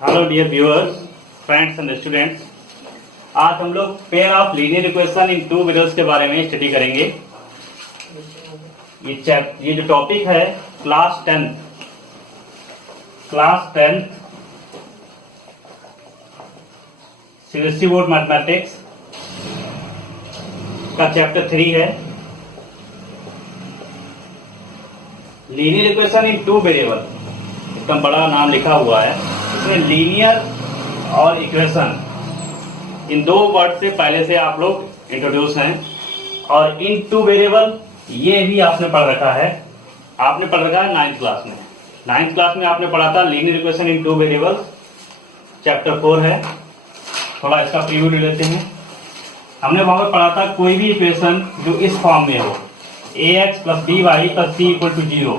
Hello dear viewers, friends and students. आज हम लोग pair of linear equation in two variables के बारे में स्टडी करेंगे। ये जो टॉपिक है क्लास 10 सीबीएसई बोर्ड मैथमेटिक्स का चैप्टर 3 है linear equation in two variable. इसका बड़ा नाम लिखा हुआ है। इसमें लीनियर और इक्वेशन इन दो वर्ड से पहले से आप लोग इंट्रोड्यूस हैं, और इन टू वेरिएबल ये भी आपने पढ़ रखा है। आपने पढ़ रखा है 9th क्लास में। 9th क्लास में आपने पढ़ा था linear equation in two variables, chapter 4 है। थोड़ा इसका प्रीव्यू ले लेते हैं। हमने वहां पर पढ़ा था कोई भी इक्वेशन जो इस फॉर्म में हो, ax plus by plus c equal to 0,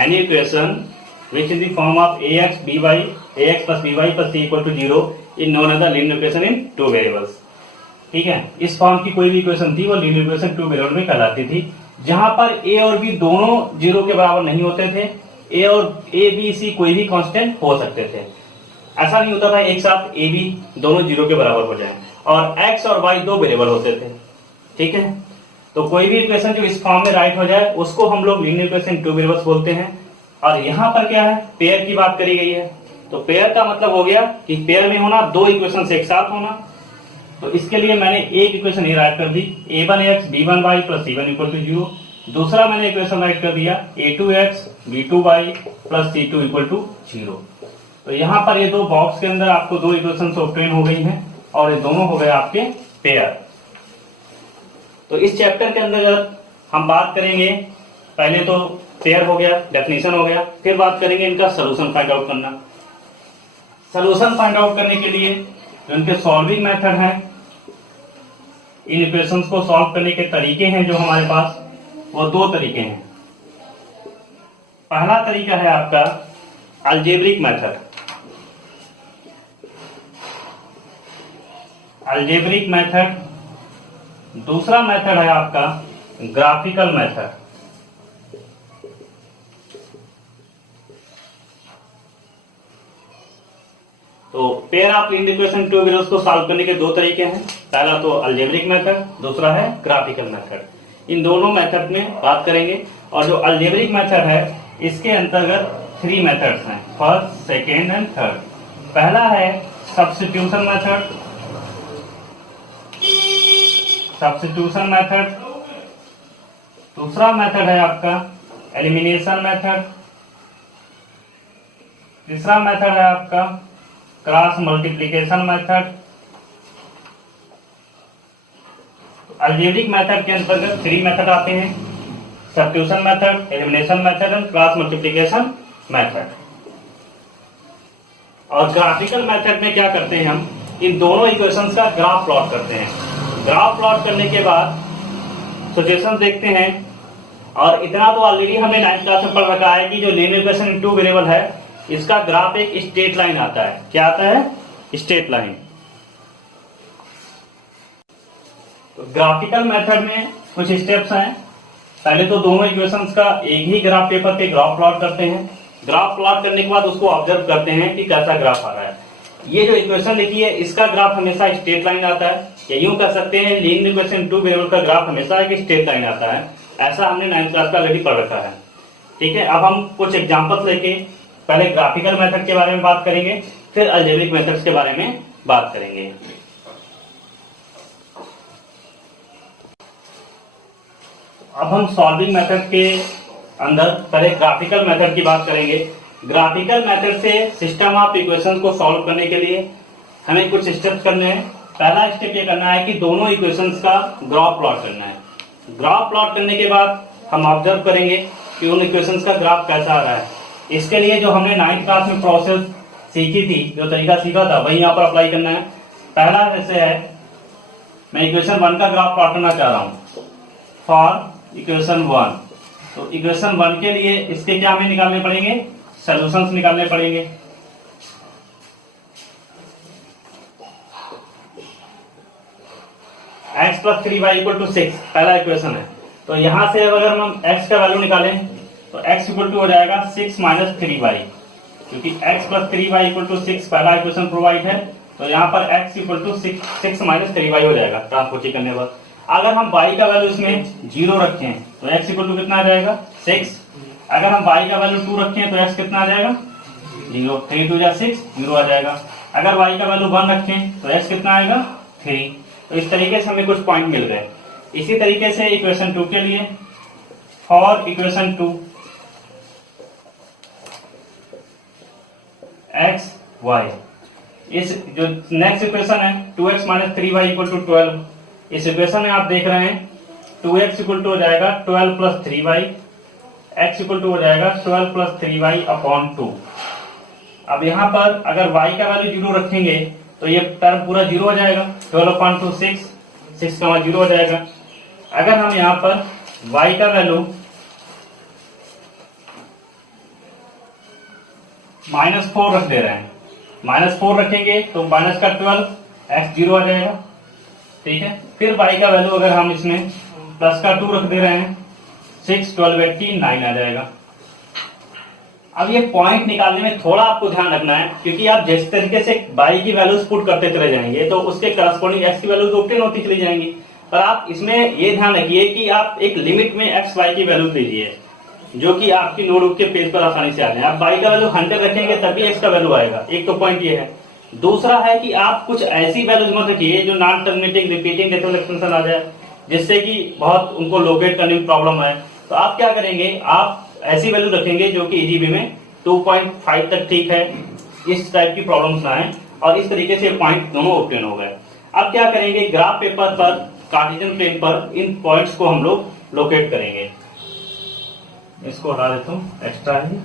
any equation which in the form of ax plus by plus c equal to 0 is known as the linear equation in two variables। ठीक है, इस form की कोई भी equation थी वो linear equation two variable में कहलाती थी, जहां पर a और b दोनों 0 के बराबर नहीं होते थे। a b c कोई भी कांस्टेंट हो सकते थे। ऐसा नहीं होता था एक साथ a b दोनों 0 के बराबर हो जाएं, और x और y दो वेरिएबल होते थे। ठीक है, तो कोई भी इक्वेशन जो इस फॉर्म में राइट हो जाए उसको हम लोग लीनियर इक्वेशन टू वेरिएबल्स बोलते हैं। और यहाँ पर क्या है, पेयर की बात करी गई है। तो पेयर का मतलब हो गया कि पेयर में होना, दो इक्वेशन एक साथ होना। तो इसके लिए मैंने एक इक्वेशन ये राइट कर दी, a1x b1y plus c1 equal to 0। दूसरा मैंने इक्वेशन राइट कर दिया a2x b2y plus c2 equal to 0। तो यहाँ पर ये दो बॉक्स के अंदर आपको दो इक्वेशन ऑब्टेन हो गई हैं, और ये दोनों हो गए आपके पेयर। तो इस चैप्टर के अंदर हम बात करेंगे, पहले तो पेयर हो गया, डेफिनेशन हो गया, फिर बात करेंगे इनका सोल्यूशन फाइंड आउट करना। सोल्यूशन फाइंड आउट करने के लिए जो इनके सॉल्विंग मेथड है, इन इक्वेशंस को सॉल्व करने के तरीके हैं जो हमारे पास, वो दो तरीके हैं। पहला तरीका है आपका अलजेब्रिक मेथड। Algebraic method. दूसरा मेथड है आपका ग्राफिकल मेथड। तो pair of linear equation two variables को सॉल्व करने के दो तरीके हैं। पहला तो अलजेब्रिक मेथड, दूसरा है ग्राफिकल मेथड। इन दोनों मेथड में बात करेंगे। और जो अलजेब्रिक मेथड है इसके अंतर्गत 3 मेथड्स हैं, फर्स्ट, सेकेंड एंड थर्ड। पहला है सब्स्टिट्यूशन मेथड। दूसरा मेथड है आपका एलिमिनेशन मेथड। तीसरा मेथड है आपका cross multiplication method. Algebraic method के अंतर्गत 3 मेथड आते हैं, substitution method, elimination method and cross multiplication method. और ग्राफिकल मेथड में क्या करते हैं, हम इन दोनों इक्वेशंस का ग्राफ प्लॉट करते हैं। ग्राफ प्लॉट करने के बाद सिचुएशन देखते हैं। और इतना तो ऑलरेडी हमने 9th क्लास में पढ़ रखा है कि जो linear equation in two variable है, इसका ग्राफ एक स्ट्रेट लाइन आता है। क्या आता है? Straight line. तो ग्राफिकल मेथड में कुछ स्टेप्स हैं। पहले तो दोनों इक्वेशंस का एक ही ग्राफ पेपर पे ग्राफ प्लॉट करते हैं। ग्राफ प्लॉट करने के बाद उसको ऑब्जर्व करते हैं कि कैसा ग्राफ आ रहा है। ये जो इक्वेशन लिखी है इसका ग्राफ हमेशा स्ट्रेट लाइन आता है, या यूं कह सकते हैं लीनियर इक्वेशन टू वेरिएबल का ग्राफ हमेशा एक स्ट्रेट लाइन आता है। ऐसा हमने 9th क्लास का ऑलरेडी पढ़ रखा है। ठीक है, अब हम कुछ एग्जांपल्स लेके पहले ग्राफिकल मेथड के बारे में बात करेंगे, फिर अलजेब्रिक मेथड्स के बारे में बात करेंगे। अब हम सॉल्विंग मेथड के अंदर पहले ग्राफिकल मेथड की बात करेंगे। ग्राफिकल मेथड से सिस्टम ऑफ इक्वेशंस को सॉल्व करने के लिए हमें कुछ स्टेप्स करने हैं। पहला स्टेप ये करना है कि दोनों इक्वेशंस का ग्राफ प्लॉट करना है। ग्राफ प्लॉट करने के बाद हम ऑब्जर्व करेंगे कि उन इक्वेशंस का ग्राफ कैसा आ रहा है। इसके लिए जो हमने 9th क्लास में प्रोसेस सीखी थी, जो तरीका सीखा था, वही यहाँ पर अप्लाई करना है। पहला जैसे है, मैं इक्वेशन 1 का ग्राफ प्लॉट करना चाह रहा हूँ फॉर इक्वेशन 1। तो इक्वेशन 1 के लिए इसके क्या हमें निकालने पड़ेंगे, सॉल्यूशंस निकालने पड़ेंगे। x plus 3y equal to 6 पहला इक्वेशन है। तो यहां से अगर हम x का वैल्यू निकालें तो x इक्वल टू हो जाएगा 6 माइनस 3y। क्योंकि x plus 3y equal to 6 पहला इक्वेशन प्रोवाइड है, तो यहाँ पर x equal to 6 minus 3y हो जाएगा ट्रांसपोर्टिंग करने पर। अगर हम y का वैल्यू इसमें 0 रखें तो x इक्वल टू कितना आ जाएगा 6। अगर हम y का वैल्यू 2 रखें तो x कितना आ जाएगा 0, 3 2 6 0 आ जाएगा। अगर y का वैल्यू 1 रखें तो x कितना आएगा 3। तो इस तरीके से हमें कुछ पॉइंट मिल गए। इसी तरीके से इक्वेशन 2 के लिए, फॉर इक्वेशन 2 x y, इस जो नेक्स्ट इक्वेशन है 2x minus 3y equal to 12, इस इक्वेशन में आप देख रहे हैं 2x इक्वल टू हो जाएगा 12 plus 3y, x equal to हो जाएगा 12 प्लस 3y अपॉन 2। अब यहाँ पर अगर y का वैल्यू 0 रखेंगे तो ये टर्म पूरा 0 हो जाएगा, 12 अपॉन 2 6 का 0 हो जाएगा। अगर हम यहाँ पर y का वैल्यू -4 रख दे रहे हैं, -4 रखेंगे तो माइनस का 12 x 0 आ जाएगा, ठीक है। फिर y का वैल्यू अगर हम इसमें प्लस का 2 रख दे रहे हैं 6 12 18 9 आ जाएगा। अब ये पॉइंट निकालने में थोड़ा आपको ध्यान रखना है, क्योंकि आप जिस तरीके से y की वैल्यूज पुट करते चले जाएंगे तो उसके करस्पॉन्डिंग x की वैल्यूज ऑब्टेन होती चली जाएंगी। पर आप इसमें ये ध्यान रखिए कि आप एक लिमिट में x y की वैल्यूज दीजिए जो कि आपकी नोटबुक के पेज पर आसानी से आ जाए। आप y का वैल्यू 100 रखेंगे तभी x का वैल्यू आएगा, एक तो पॉइंट ये है। दूसरा है कि आप कुछ ऐसी वैल्यूज मत रखिए जो non terminating repeating decimal expansion आ जाए, जिससे कि बहुत उनको लोकेट करने में प्रॉब्लम है। तो आप क्या करेंगे, आप ऐसी वैल्यू रखेंगे जो कि ईजीबी में 2.5 तक ठीक है, इस टाइप की प्रॉब्लम्स ना है, और इस तरीके से पॉइंट दोनों ऑब्टेन हो गए। अब क्या करेंगे, ग्राफ पेपर पर कार्टेशियन प्लेन पर इन पॉइंट्स को हम लोग लोकेट करेंगे। इसको हटा देता हूं, एक्स्ट्रा है।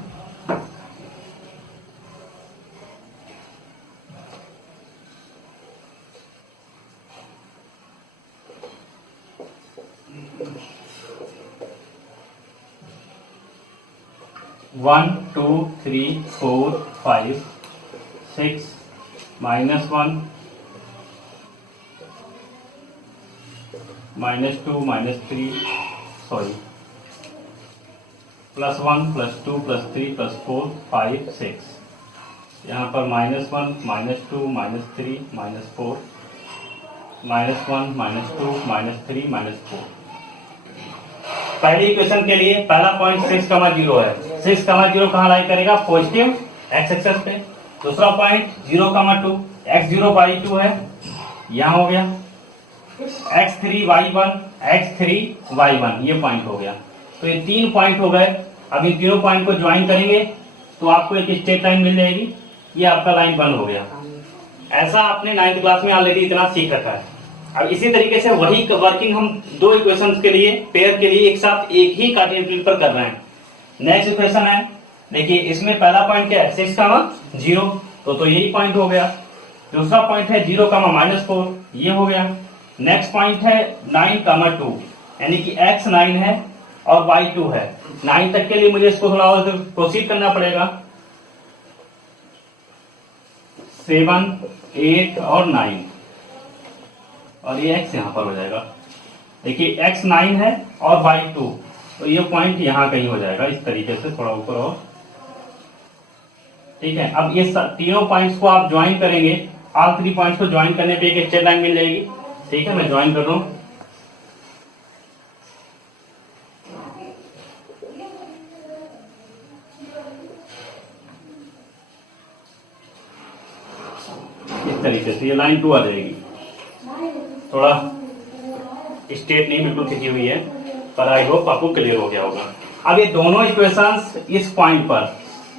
One two three four five 6 -1 -2 -3 sorry +1 +2 +3 +4 5 6, यहाँ पर -1 -2 -3 -4 -1 -2 -3 -4। पहली इक्वेशन के लिए पहला पॉइंट 6,0 है। 6,0 कहाँ लाई करेगा, पॉजिटिव एक्स एक्सेस पे। दूसरा पॉइंट 0,2 x0 y2 है, यहाँ हो गया। x3 y1 x3 y1 ये पॉइंट हो गया। तो ये 3 पॉइंट हो गए। अब इन तीनों पॉइंट को ज्वाइन करेंगे तो आपको एक स्ट्रेट लाइन मिल जाएगी। ये आपका लाइन बन हो गया। ऐसा आपने 9th क्लास में ऑलरेडी इतना सीख रखा है। अब इसी तरीके से वही वर्किंग हम दो इक्वेशंस के लिए, पेयर के लिए एक साथ एक ही कार्टेशियन प्लेन पर कर रहे हैं। नेक्स्ट इक्वेशन है, देखिए इसमें पहला पॉइंट क्या है 6,0 तो यही पॉइंट हो गया। दूसरा पॉइंट है 0,-4 ये हो गया। नेक्स्ट पॉइंट है 9,2 यानी कि x 9 है और y 2 है। 9 तक के लिए मुझे इसको थोड़ा और प्रोसीड करना पड़ेगा। 7 8 और 9 और ये x यहाँ पर हो जाएगा। देखिए x 9 है और y 2, तो ये पॉइंट यहाँ कहीं हो जाएगा इस तरीके से, थोड़ा ऊपर और ठीक है। अब ये तीनों पॉइंट्स को आप ज्वाइन करेंगे। ऑल 3 पॉइंट्स को ज्वाइन करने पे एक स्ट्रेट लाइन मिल जाएगी। ठीक है, मैं ज्वाइन कर रहा हूं। इस तरीके से ये लाइन 2 आ जाएगी। थोड़ा स्ट्रेट नहीं बिल्कुल खिंची हुई है, पर आई होप आपको क्लियर हो गया होगा। अब ये दोनों इक्वेशंस इस पॉइंट पर,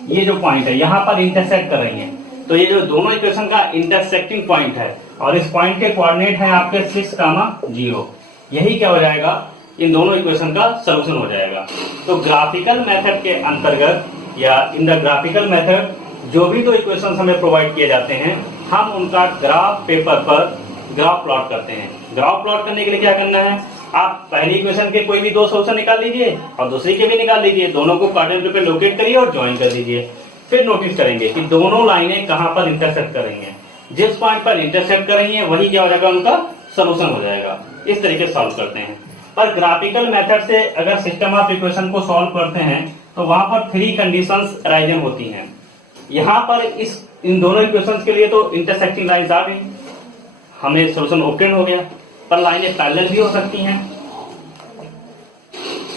ये जो पॉइंट है यहाँ पर इंटरसेक्ट कर रही हैं, तो ये जो दोनों इक्वेशन का इंटरसेक्टिंग पॉइंट है और इस पॉइंट के कोऑर्डिनेट है आपके 6,0। यही क्या हो जाएगा, इन दोनों इक्वेशन का सोल्यूशन हो जाएगा। तो ग्राफिकल मेथड के अंतर्गत या इन द ग्राफिकल मेथड जो भी दो इक्वेशन हमें प्रोवाइड किए जाते हैं, हम उनका ग्राफ पेपर पर ग्राफ प्लॉट करते हैं। ग्राफ प्लॉट करने के लिए क्या करना है, आप पहली इक्वेशन के कोई भी दो सोल्यूशन निकाल लीजिए और दूसरी के भी निकाल लीजिए, दोनों को कार्टेशियन पे लोकेट करिए और ज्वाइन कर दीजिए। फिर नोटिस करेंगे कि दोनों लाइनें कहां पर इंटरसेक्ट कर रही हैं। जिस पॉइंट पर इंटरसेक्ट कर रही हैं वही क्या हो जाएगा, उनका सोल्यूशन हो जाएगा। इस तरीके से सॉल्व करते हैं। पर ग्राफिकल मेथड से अगर सिस्टम ऑफ इक्वेशन को सॉल्व करते हैं तो वहां पर 3 कंडीशंस अराइजन होती हैं। यहाँ पर इन दोनों इक्वेशंस के लिए तो इंटरसेक्टिंग लाइंस आ गई, हमें सॉल्यूशन ऑब्टेन हो गया, पर लाइनें पैरेलल भी हो सकती हैं।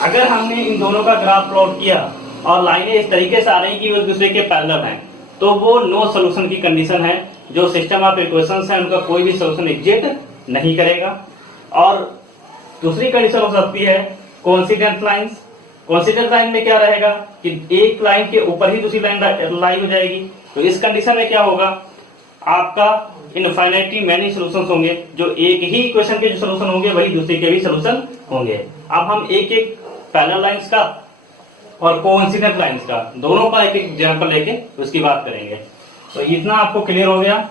अगर हमने इन दोनों का ग्राफ प्लॉट किया और लाइनें इस तरीके से आ रही कि वो एक दूसरे के पैरेलल हैं, तो वो नो सॉल्यूशन की कंडीशन है। जो सिस्टम ऑफ इक्वेशंस है उनका कोई भी सॉल्यूशन एग्जिस्ट नहीं करेगा। और दूसरी कंडीशन हो सकती है कोइंसिडेंट लाइंस। कोइंसिडेंट लाइन में क्या रहेगा कि एक लाइन के ऊपर ही दूसरी लाइन लाई हो जाएगी। तो इस कंडीशन में क्या होगा, आपका इनफाइनाइटली मैनी सॉल्यूशंस होंगे। जो एक ही इक्वेशन के जो सॉल्यूशन होंगे वही दूसरे के भी सॉल्यूशन होंगे। अब हम एक एक पैरेलल लाइंस का और कोइंसिडेंट लाइंस का दोनों का एक एक एग्जांपल लेके उसकी बात करेंगे। तो इतना आपको क्लियर हो गया।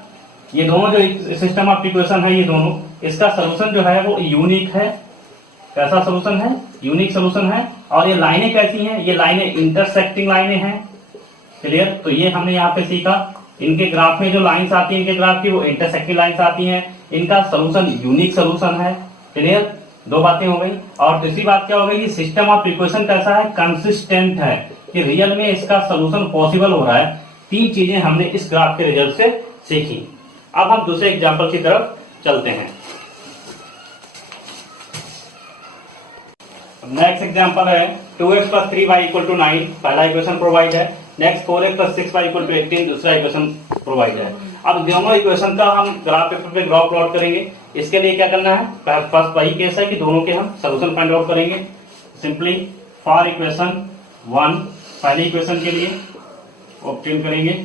ये दोनों जो सिस्टम ऑफ इक्वेशन है, ये दोनों, इसका सॉल्यूशन जो है वो यूनिक है। कैसा सॉल्यूशन है? यूनिक सॉल्यूशन है। और ये लाइनें कैसी हैं? ये लाइनें इंटरसेक्टिंग लाइनें हैं। क्लियर? तो ये हमने यहाँ पे सीखा, इनके ग्राफ में जो लाइंस आती है इनके ग्राफ की, वो इंटरसेक्टिंग लाइंस आती हैं। इनका सॉल्यूशन यूनिक सॉल्यूशन है। क्लियर? दो बातें हो गई। और तीसरी बात क्या हो गई, सिस्टम ऑफ इक्वेशन कैसा है? कंसिस्टेंट है, कि रियल में इसका सॉल्यूशन पॉसिबल हो रहा है। तीन चीजें हमने इस ग्राफ के रिजल्ट से सीखी। अब हम दूसरे एग्जांपल की तरफ चलते हैं। नेक्स्ट एग्जांपल है 2x + 3y = 9, पहला इक्वेशन प्रोवाइड है। नेक्स्ट 4x + 6y = 18, दूसरा इक्वेशन प्रोवाइड है। अब दोनों इक्वेशन का हम ग्राफ पेपर पे ग्राफ प्लॉट करेंगे। इसके लिए क्या करना है, फर्स्ट वही केस है कि दोनों के हम सॉल्यूशन फाइंड आउट करेंगे। सिंपली फॉर इक्वेशन 1, पहली इक्वेशन के लिए ऑब्टेन करेंगे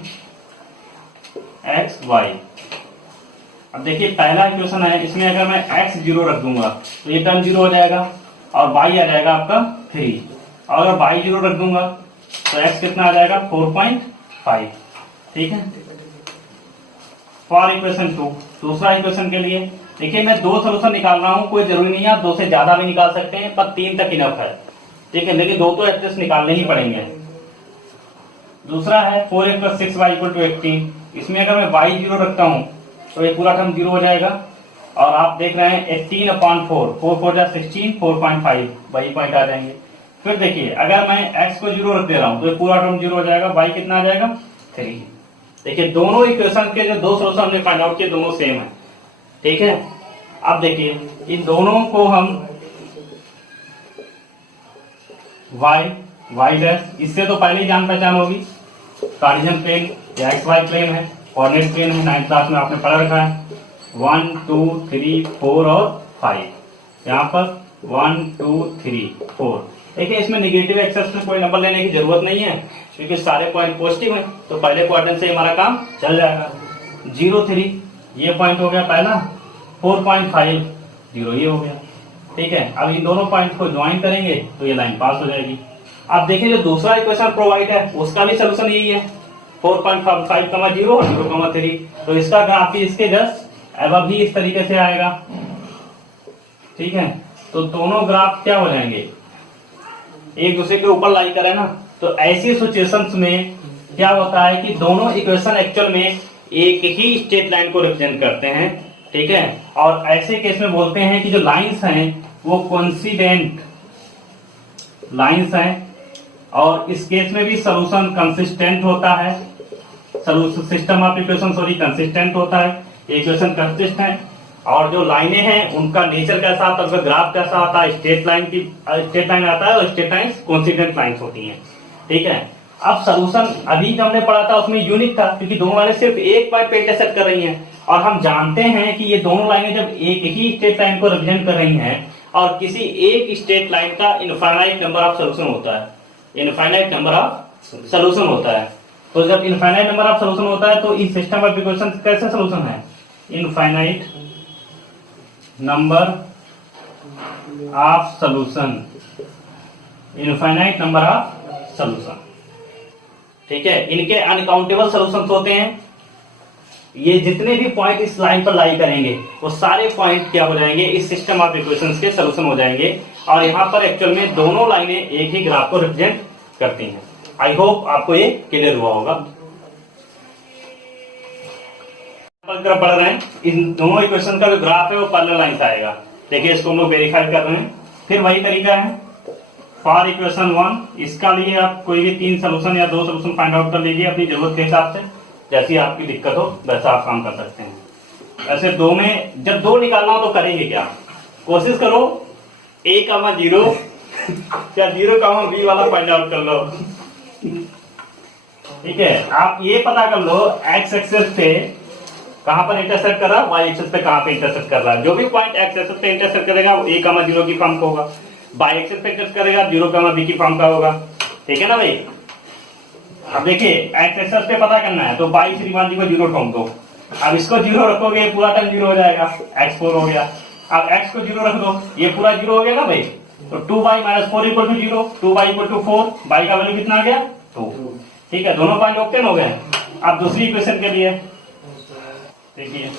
x y। अब देखिए पहला इक्वेशन है, इसमें अगर मैं x 0 रख दूंगा तो ये टर्म 0 हो जाएगा और y आ जाएगा आपका 3। और अगर y 0 रख दूंगा तो x कितना आ जाएगा 4.5। ठीक है। फॉर इक्वेशन 2, दूसरा इक्वेशन के लिए देखिए मैं दो सॉल्यूशन निकाल रहा हूं, कोई जरूरी नहीं है, आप दो से ज्यादा भी निकाल सकते हैं, पर 3 तक इनफ है। ठीक है, लेकिन दो तो एटलीस्ट निकालने ही पड़ेंगे। दूसरा है 4x + 6y = 18। इसमें अगर मैं y 0 रखता हूं तो ये पूरा टर्म 0 हो जाएगा। और आप देख रहे हैं 18/4, 4 4 जा 16, 4.5 वही पॉइंट आ जाएंगे। फिर देखिए अगर मैं x को 0 रख दे रहा हूं तो ये पूरा टर्म 0 हो जाएगा, y कितना आ जाएगा 3। देखिए दोनों इक्वेशन के जो दो सॉल्यूशन हमने फाइंड आउट किए दोनों सेम है। ठीक है। अब देखिए इन दोनों को हम y डैश, इससे तो पहले ही जान पहचान होगी, कार्टेशियन प्लेन या XY प्लेन है, कोऑर्डिनेट प्लेन है, 9th क्लास में आपने पढ़ा रखा है। 1 2 3 4 और 5, यहाँ पर 1 2 3 4। देखिए इसमें नेगेटिव एक्सेस में कोई नंबर लेने की जरूरत नहीं है क्योंकि सारे पॉइंट पॉजिटिव हैं, तो पहले क्वाड्रेंट से हमारा काम चल जाएगा। 0 3 ये पॉइंट हो गया पहला, 4.5 0 ये हो गया। ठीक है। अब इन दोनों पॉइंट को ज्वाइन करेंगे तो ये लाइन पास हो जाएगी। अब देखिए जो दूसरा इक्वेशन प्रोवाइड है उसका भी सोल्यूशन यही है, 4.5, 0 0,3। तो इसका ग्राफ भी इसके जस्ट एबव भी इस तरीके से आएगा। ठीक है। तो दोनों ग्राफ क्या हो जाएंगे, एक दूसरे के ऊपर लाई करें ना। तो ऐसी सिचुएशंस में क्या होता है कि दोनों इक्वेशन एक्चुअल में एक ही स्ट्रेट लाइन को रिप्रेजेंट करते हैं। ठीक है। और ऐसे केस में बोलते हैं कि जो लाइंस हैं वो कोइंसिडेंट लाइंस हैं, और इस केस में भी सॉल्यूशन कंसिस्टेंट होता है। Solution system of equation consistent होता है, इक्वेशन कंसिस्टेंट है। और जो लाइनें हैं उनका नेचर कैसा आता है, उसका ग्राफ कैसा आता है, स्ट्रेट लाइन आता है, और स्ट्रेट लाइंस कोइंसिडेंट लाइंस होती हैं। ठीक है। अब सॉल्यूशन अभी जो हमने पढ़ा था उसमें यूनिक था क्योंकि दोनों लाइनें सिर्फ एक पॉइंट पे इंटरसेक्ट कर रही हैं। और हम जानते हैं कि ये दोनों लाइनें जब एक ही स्ट्रेट लाइन को रिप्रेजेंट कर रही हैं और किसी एक स्ट्रेट लाइन का इनफाइनाइट नंबर ऑफ सॉल्यूशन होता है, इनफाइनाइट नंबर ऑफ सॉल्यूशन होता है। तो जब इनफाइनाइट नंबर ऑफ सॉल्यूशन होता है तो इस सिस्टम ऑफ इक्वेशन कैसे सॉल्यूशन है, infinite number of solution, infinite number of solution. ठीक है। इनके अनकाउंटेबल सॉल्यूशंस होते हैं। ये जितने भी पॉइंट इस लाइन पर लाई करेंगे वो सारे पॉइंट क्या हो जाएंगे, इस सिस्टम ऑफ इक्वेशंस के सॉल्यूशन हो जाएंगे। और यहाँ पर एक्चुअल में दोनों लाइनें एक ही ग्राफ को रिप्रेजेंट करती हैं। आई होप आपको ये क्लियर हुआ होगा। पढ़ रहे हैं, इन दोनों इक्वेशन का जो ग्राफ है वो पैरेलल लाइन से आएगा। देखिए इसको हम लोग वेरीफाई कर रहे हैं। फिर वही तरीका है, फॉर इक्वेशन 1 इसका लिए आप कोई भी 3 सोल्यूशन या 2 सोल्यूशन फाइंड आउट कर लीजिए अपनी जरूरत के हिसाब से, जैसी आपकी दिक्कत हो वैसा आप काम कर सकते हैं। ऐसे 2 में जब 2 निकालना हो तो करेंगे क्या, कोशिश करो a,0 या 0,b वाला फाइंड आउट कर लो। ठीक है, आप ये पता कर लो एक्स एक्सेस पे कहां पर इंटरसेक्ट कर रहा है, वाई एक्सेस पे कहां पे इंटरसेक्ट कर रहा है। जो भी पॉइंट एक्स एक्सेस पे इंटरसेक्ट करेगा वो a,0 की फॉर्म का होगा, वाई एक्सेस पे इंटरसेक्ट करेगा 0,b की फॉर्म का होगा। ठीक है ना भाई। अब देखिए एक्स एक्सेस पे पता करना है तो बाई श्रीमान जी को 0 ठोक दो। अब इसको 0 रखोगे पूरा टर्म 0 हो जाएगा, x4 हो गया। अब x को 0 रख दो, ये पूरा 0 हो गया ना भाई। तो 2y - 4 = 0, 2y = 4, y का वैल्यू कितना आ गया 2। ठीक है, दोनों पॉइंट ऑप्टेन हो गए। अब दूसरी इक्वेशन के लिए देखिए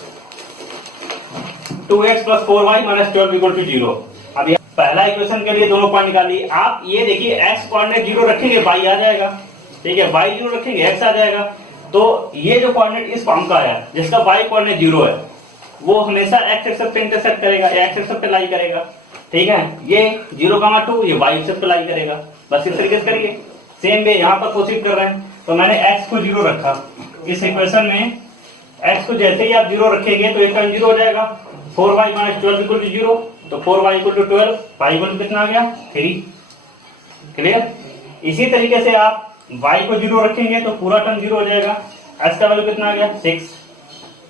2x + 4y - 12 = 0। अब ये पहला इक्वेशन के लिए दोनों पॉइंट निकालिए। आप ये देखिए x कोऑर्डिनेट 0 रखेंगे y आ जाएगा, ठीक है, y 0 रखेंगे x आ जाएगा। तो ये जो कोऑर्डिनेट इस फॉर्म का आया जिसका y कोऑर्डिनेट 0 है वो हमेशा x एक्सेस पे इंटरसेक्ट करेगा, x एक्सेस पे लाई करेगा। ठीक है, ये 0,2 ये y एक्सेस पे लाई करेगा। बस इस तरीके से करिए। सेम वे यहाँ पर कोशिश कर रहे हैं तो मैंने x को 0 रखा। इस इक्वेशन में x को जैसे ही आप 0 रखेंगे तो एक टर्म 0 हो जाएगा। 4y - 12 = 0, तो 4y = 12, y = कितना आ गया 3। क्लियर। इसी तरीके से आप y को 0 रखेंगे तो पूरा टर्म 0 हो जाएगा। x का वैल्यू कितना आ गया 6।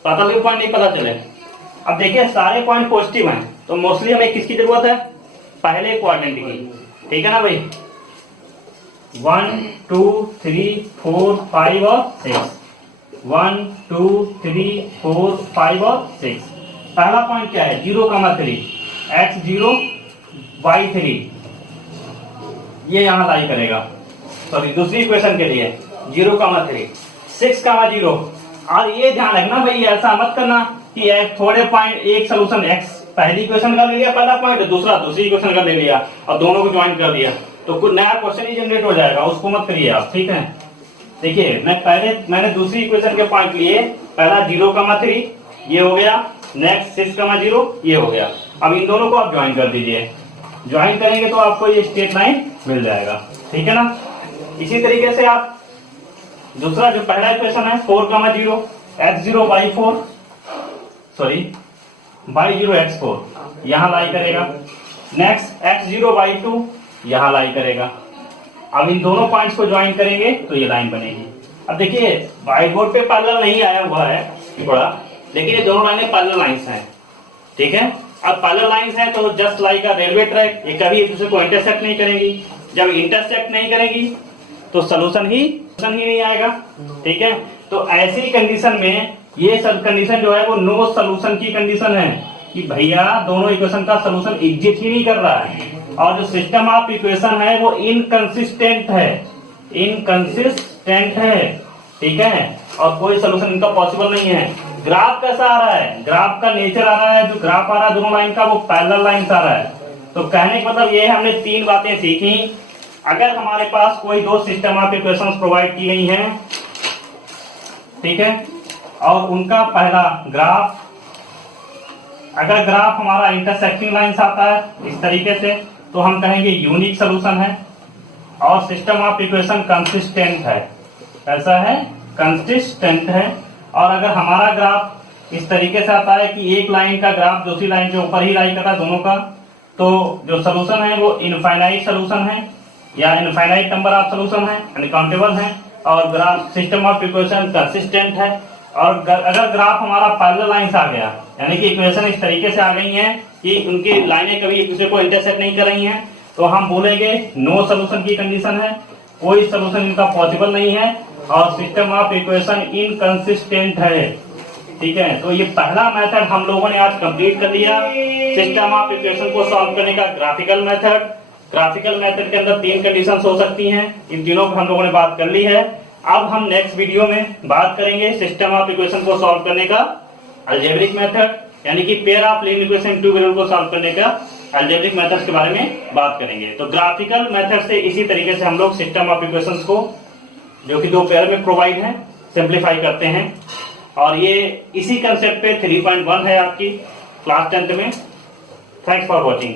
पता भी पॉइंट नहीं पता चले। अब देखिए सारे पॉइंट पॉजिटिव हैं तो मोस्टली हमें किसकी जरूरत है, पहले कोऑर्डिनेट की। ठीक है ना भाई। 1 2 3 4 5 और 6, 1 2 3 4 5 और 6। पहला पॉइंट क्या है 0,3, x 0 y 3, ये यहां लाई करेगा। सॉरी दूसरी इक्वेशन के लिए 0,3 6,0। और ये ध्यान रखना भाई ऐसा मत करना कि थोड़े पॉइंट एक सोल्यूशन x पहली इक्वेशन का ले लिया पहला पॉइंट, दूसरा दूसरी इक्वेशन का ले लिया और दोनों को ज्वाइन कर दिया तो कुछ नया क्वेश्चन ही जनरेट हो जाएगा, उसको मत करिए आप। ठीक है, देखिए मैंने दूसरी इक्वेशन के पॉइंट लिए, पहला 0,3 ये हो गया, नेक्स्ट 6,0 ये हो गया। अब इन दोनों को आप ज्वाइन कर दीजिए। ज्वाइन करेंगे तो आपको ये स्ट्रेट लाइन मिल जाएगा। ठीक है ना। इसी तरीके से आप दूसरा जो पहला इक्वेशन है 4,0 x0 y4 sorry y0 x4 यहां लाई करेगा। नेक्स्ट x0 y2 यहां लाई करेगा। अब इन दोनों पॉइंट्स को ज्वाइन करेंगे तो ये लाइन बनेगी। अब देखिए व्हाइट बोर्ड पे पैरेलल नहीं आया हुआ है थोड़ा, लेकिन ये दोनों लाइनें पैरेलल लाइंस हैं। ठीक है, अब पैरेलल लाइंस हैं तो जस्ट लाइक अ रेलवे ट्रैक, ये कभी एक दूसरे को इंटरसेक्ट नहीं करेंगी। जब इंटरसेक्ट नहीं करेंगी तो सोल्यूशन ही नहीं आएगा। ठीक है, तो ऐसी कंडीशन में ये सब कंडीशन जो है वो नो सोल्यूशन की कंडीशन है कि भैया दोनों इक्वेशन का सोल्यूशन एग्जिस्ट ही नहीं कर रहा है और जो सिस्टम ऑफ इक्वेशन है वो इनकंसिस्टेंट है। ठीक है, और कोई सोल्यूशन इनका पॉसिबल नहीं है। ग्राफ कैसा आ रहा है, ग्राफ का नेचर आ रहा है, जो ग्राफ आ रहा है दोनों लाइन का वो पैरेलल लाइंस आ रहा है। तो कहने का मतलब ये है हमने 3 बातें सीखी। अगर हमारे पास कोई 2 सिस्टम ऑफ इक्वेशंस प्रोवाइड की गई हैं, ठीक है, और उनका पहला ग्राफ, अगर ग्राफ हमारा इंटरसेक्टिंग लाइंस आता है इस तरीके से तो हम कहेंगे यूनिक सोल्यूशन है और सिस्टम ऑफ इक्वेशन कंसिस्टेंट है। ऐसा है कंसिस्टेंट है। और अगर हमारा ग्राफ इस तरीके से आता है कि एक लाइन का ग्राफ दूसरी लाइन के ऊपर ही लाई करता है दोनों का, तो जो सोल्यूशन है वो इनफाइनाइट सोल्यूशन है या इनफाइनाइट नंबर ऑफ सोल्यूशन है, अनकाउंटेबल है। और graph system of equation consistent है। और अगर ग्राफ हमारा पैरेलल लाइंस आ गया यानी कि इक्वेशन इस तरीके से आ गई हैं कि उनकी लाइनें कभी एक दूसरे को इंटरसेक्ट नहीं कर रही हैं, तो हम बोलेंगे नो सोल्यूशन की कंडीशन है, कोई सोल्यूशन इनका पॉसिबल नहीं है और सिस्टम ऑफ इक्वेशन इनकंसिस्टेंट है। ठीक है, तो ये पहला मेथड हम लोगों ने आज कंप्लीट कर लिया, सिस्टम ऑफ इक्वेशन को सॉल्व करने का ग्राफिकल मेथड। ग्राफिकल मेथड के अंदर 3 कंडीशंस हो सकती हैं, इन तीनों को हम लोगों ने बात कर ली है। अब हम नेक्स्ट वीडियो में बात करेंगे सिस्टम ऑफ इक्वेशन को सॉल्व करने का अलजेब्रिक मेथड, यानी कि pair of linear equation 2 variable को सॉल्व करने का अलजेब्रिक मेथड्स के बारे में बात करेंगे। तो ग्राफिकल मेथड से इसी तरीके से हम लोग सिस्टम ऑफ इक्वेशंस को जो कि 2 पेयर में प्रोवाइड है सिंप्लीफाई करते हैं। और ये इसी कंसेप्ट पे 3.1 है आपकी क्लास 10th में। Thanks for watching.